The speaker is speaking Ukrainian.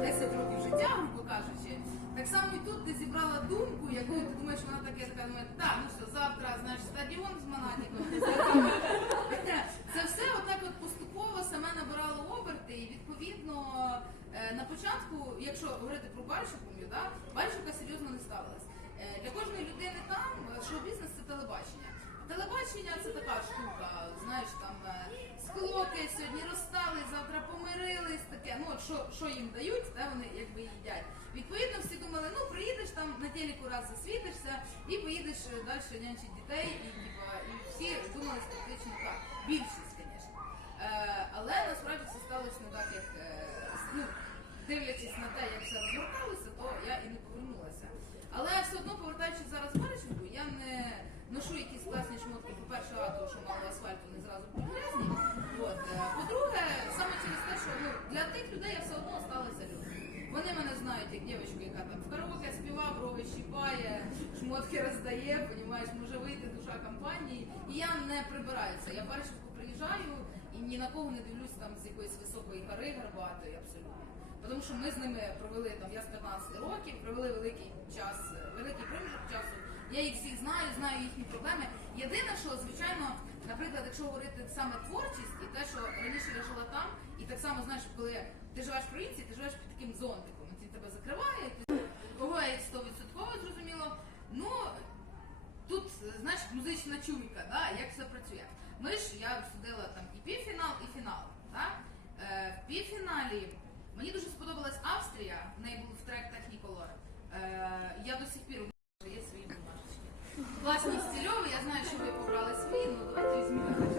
10 років життя, грубо кажучи. Так само і тут ти зібрала думку, якою ти думаєш, вона таке така думає, так, ну що, завтра, знаєш, стадіон з Монатіком. Це все отак от поступово саме набирало оберти, і відповідно е, на початку, якщо говорити про Бальшику, да, Бальшика серйозно не ставилась. Е, Для кожної людини там е, шоу-бізнес це телебачення. Телебачення це така штука, знаєш, там е, склоки сьогодні розстали, завтра помирились, таке. Ну от що, що їм дають, те вони якби їдять. Відповідно, всі думали, ну приїдеш там на телеку раз засвітишся і поїдеш е, далі нянчить дітей, і типа, і всі думали практично так. Більшість, звісно. Е, але насправді все сталося не так, як е, ну, дивлячись на те, як все розгорталося, то я і не знають як дівчинку, яка там в караоке співа, брови щіпає, шмотки роздає, понімаєш, може вийти душа компанії. І я не прибираюся. Я перший приїжджаю і ні на кого не дивлюсь там з якоїсь високої гори гарбатої абсолютно. Тому що ми з ними провели там я з 15 років, провели великий час, великий проміжок часу. Я їх всіх знаю, знаю їхні проблеми. Єдине, що звичайно, наприклад, якщо говорити саме творчість і те, що раніше я жила там, і так само знаєш, коли ти живеш в провінції, ти живеш під таким зонтиком, тебе закриває, ти кого я 100% зрозуміло. Ну тут, значить, музична чуйка, да, як все працює. Ми ж я судила там і півфінал, і фінал. Да? Е, в півфіналі мені дуже сподобалась Австрія, в неї був трек Technicolor. Е, Я до сих пір є свої бумажечки. Власні стільові, я знаю, що ви побрали свої, ну давайте візьмемо.